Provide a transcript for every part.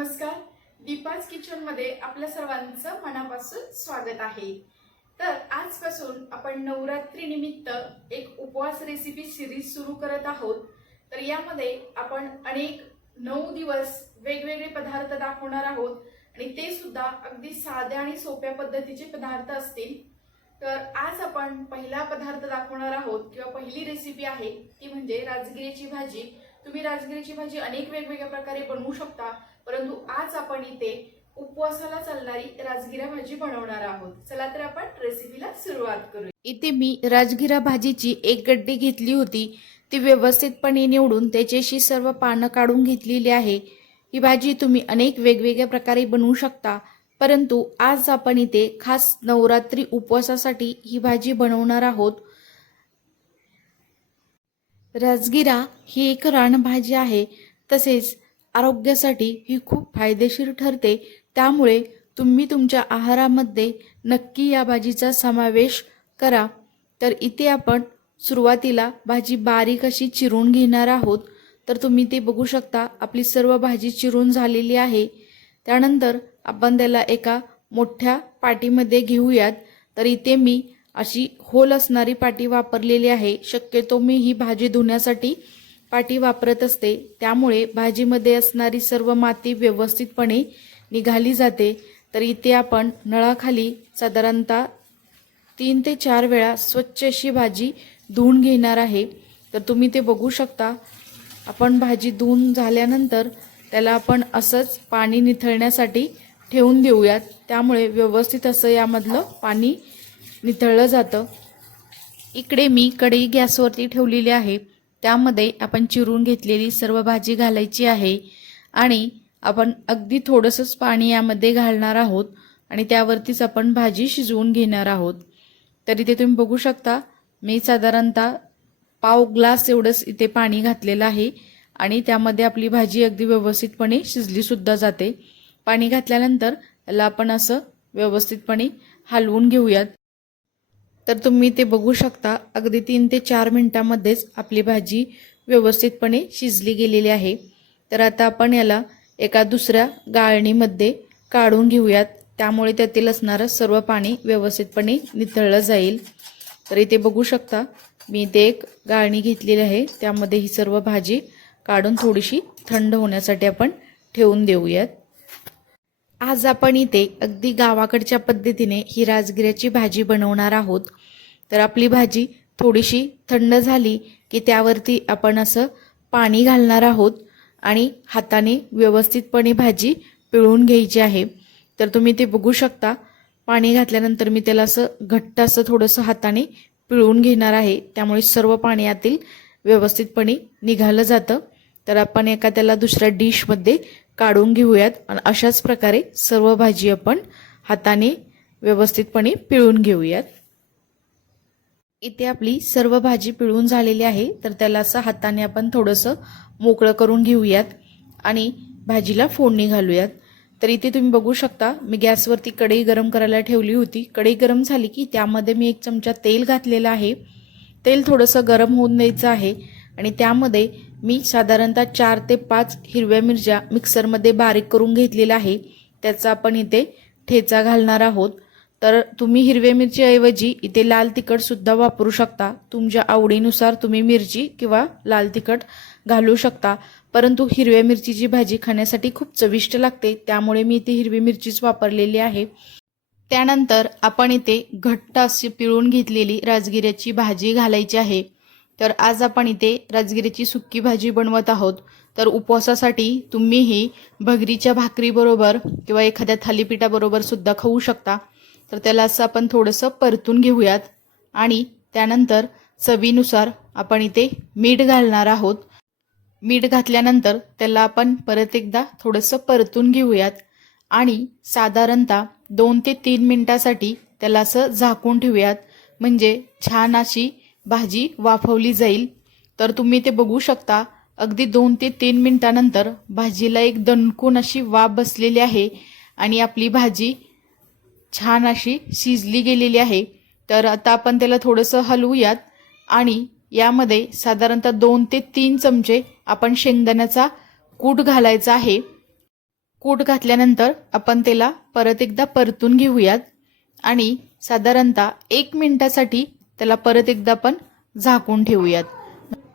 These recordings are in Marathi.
नमस्कार. दीपाज किचनमध्ये आपल्या सर्वांचं मनापासून स्वागत आहे. तर आजपासून आपण नवरात्री निमित्त एक उपवास रेसिपी सिरीज सुरू करत आहोत. तर यामध्ये आपण अनेक नऊ दिवस वेगवेगळे पदार्थ दाखवणार आहोत आणि ते सुद्धा अगदी साध्या आणि सोप्या पद्धतीचे पदार्थ असतील. तर आज आपण पहिला पदार्थ दाखवणार आहोत किंवा पहिली रेसिपी आहे ती म्हणजे राजगिरीची भाजी. तुम्ही राजगिरीची भाजी अनेक वेगवेगळ्या प्रकारे बनवू शकता. परंतु आज आपण इथे उपवासाला चालणारी राजगिरा भाजी बनवणार आहोत. चला तर आपण रेसिपीला सुरुवात करूया. इथे मी राजगिरा भाजीची एक गड्डी घेतली होती. ती व्यवस्थितपणे निवडून त्याच्याशी सर्व पानं काढून घेतलेली आहे. ही भाजी तुम्ही अनेक वेगवेगळ्या प्रकारे बनवू शकता. परंतु आज आपण इथे खास नवरात्री उपवासासाठी ही भाजी बनवणार आहोत. राजगिरा ही एक रानभाजी आहे. तसेच आरोग्यासाठी ही खूप फायदेशीर ठरते. त्यामुळे तुम्ही तुमच्या आहारामध्ये नक्की या भाजीचा समावेश करा. तर इथे आपण सुरुवातीला भाजी बारीक अशी चिरून घेणार आहोत. तर तुम्ही ते बघू शकता आपली सर्व भाजी चिरून झालेली आहे. त्यानंतर आपण त्याला एका मोठ्या पाटीमध्ये घेऊयात. तर इथे मी अशी होल असणारी पाटी वापरलेली आहे. शक्यतो मी ही भाजी धुण्यासाठी पाटी वापरत असते. त्यामुळे भाजीमध्ये असणारी सर्व माती व्यवस्थितपणे निघाली जाते. तर इथे आपण नळाखाली साधारणतः तीन ते चार वेळा स्वच्छ अशी भाजी धुवून घेणार आहे. तर तुम्ही ते बघू शकता. आपण भाजी धुवून झाल्यानंतर त्याला आपण असंच पाणी निथळण्यासाठी ठेवून देऊयात. त्यामुळे व्यवस्थित असं यामधलं पाणी निथळलं जातं. इकडे मी कढई गॅसवरती ठेवलेली आहे. त्यामध्ये आपण चिरून घेतलेली सर्व भाजी घालायची आहे आणि आपण अगदी थोडंसंच पाणी यामध्ये घालणार आहोत आणि त्यावरतीच आपण भाजी शिजवून घेणार आहोत. तर इथे तुम्ही बघू शकता मी साधारणतः पाव ग्लास एवढंच इथे पाणी घातलेलं आहे आणि त्यामध्ये आपली भाजी अगदी व्यवस्थितपणे शिजलीसुद्धा जाते. पाणी घातल्यानंतर त्याला आपण असं व्यवस्थितपणे हलवून घेऊयात. तर तुम्ही ते बघू शकता. अगदी तीन ते चार मिनटामध्येच आपली भाजी व्यवस्थितपणे शिजली गेलेली आहे. तर आता आपण याला एका दुसऱ्या गाळणीमध्ये काढून घेऊयात. त्यामुळे त्यातील असणारं सर्व पाणी व्यवस्थितपणे नितळलं जाईल. तर इथे बघू शकता मी इथे एक गाळणी घेतलेली आहे. त्यामध्ये ही सर्व भाजी काढून थोडीशी थंड होण्यासाठी आपण ठेवून देऊयात. आज आपण इथे अगदी गावाकडच्या पद्धतीने ही राजगिऱ्याची भाजी बनवणार आहोत. तर आपली भाजी थोडीशी थंड झाली की त्यावरती आपण असं पाणी घालणार आहोत आणि हाताने व्यवस्थितपणे भाजी पिळून घ्यायची आहे. तर तुम्ही ते बघू शकता. पाणी घातल्यानंतर मी त्याला असं घट्ट असं थोडंसं हाताने पिळून घेणार आहे. त्यामुळे सर्व पाण्यातील व्यवस्थितपणे निघालं जातं. तर आपण एका त्याला दुसऱ्या डिशमध्ये काढून घेऊयात. आणि अशाच प्रकारे सर्व भाजी आपण हाताने व्यवस्थितपणे पिळून घेऊयात. इथे आपली सर्व भाजी पिळून झालेली आहे. तर त्याला असं हाताने आपण थोडंसं मोकळं करून घेऊयात आणि भाजीला फोडणी घालूयात. तर इथे तुम्ही बघू शकता मी गॅसवरती कढई गरम करायला ठेवली होती. कढई गरम झाली की त्यामध्ये मी एक चमचा तेल घातलेलं आहे. तेल थोडंसं गरम होऊन द्यायचं आहे आणि त्यामध्ये मी साधारणतः चार ते पाच हिरव्या मिरच्या मिक्सरमध्ये बारीक करून घेतलेल्या आहे. त्याचा आपण इथे ठेचा घालणार आहोत. तर तुम्ही हिरव्या मिरचीऐवजी इथे लाल तिखटसुद्धा वापरू शकता. तुमच्या आवडीनुसार तुम्ही मिरची किंवा लाल तिखट घालू शकता. परंतु हिरव्या मिरचीची भाजी खाण्यासाठी खूप चविष्ट लागते. त्यामुळे मी इथे हिरवी मिरचीच वापरलेली आहे. त्यानंतर आपण इथे घट्ट अशी पिळून घेतलेली राजगिऱ्याची भाजी घालायची आहे. तर आज आपण इथे राजगिरीची सुक्की भाजी बनवत आहोत. तर उपवासासाठी तुम्ही ही भगरीच्या भाकरीबरोबर किंवा एखाद्या थालीपीठाबरोबर सुद्धा खाऊ शकता. तर त्याला असं आपण थोडंसं परतून घेऊयात आणि त्यानंतर चवीनुसार आपण इथे मीठ घालणार आहोत. मीठ घातल्यानंतर त्याला आपण परत एकदा थोडंसं परतून घेऊयात आणि साधारणतः दोन ते तीन मिनटासाठी त्याला असं झाकून ठेवूयात. म्हणजे छान अशी भाजी वाफवली जाईल. तर तुम्ही ते बघू शकता. अगदी दोन ते तीन मिनिटानंतर भाजीला एक दणकून अशी वाफ बसलेली आहे आणि आपली भाजी छान अशी शिजली गेलेली आहे. तर आता आपण त्याला थोडंसं हलवूयात आणि यामध्ये साधारणतः दोन ते तीन चमचे आपण शेंगदाण्याचा कूट घालायचा आहे. कूट घातल्यानंतर आपण त्याला परत एकदा परतून घेऊयात आणि साधारणतः एक मिनटासाठी त्याला परत एकदा पण झाकून ठेवूयात.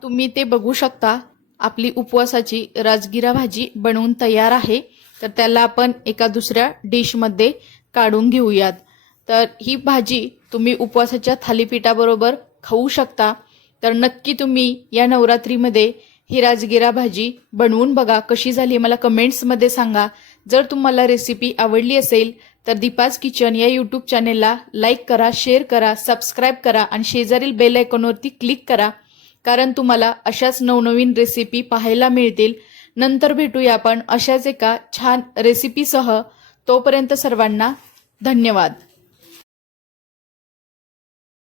तुम्ही ते बघू शकता. आपली उपवासाची राजगिरा भाजी बनवून तयार आहे. तर त्याला आपण एका दुसऱ्या डिशमध्ये काढून घेऊयात. तर ही भाजी तुम्ही उपवासाच्या थालीपीठाबरोबर खाऊ शकता. तर नक्की तुम्ही या नवरात्रीमध्ये ही राजगिरा भाजी बनवून बघा. कशी झाली मला कमेंट्समध्ये सांगा. जर तुम्हाला रेसिपी आवडली असेल तर दीपाज किचन या यूट्यूब चॅनेलला लाईक करा शेअर करा सबस्क्राईब करा आणि शेजारील बेल आयकॉनवरती क्लिक करा. कारण तुम्हाला अशाच नवनवीन रेसिपी पाहायला मिळतील. नंतर भेटूया आपण अशाच एका छान रेसिपीसह तोपर्यंत सर्वांना धन्यवाद.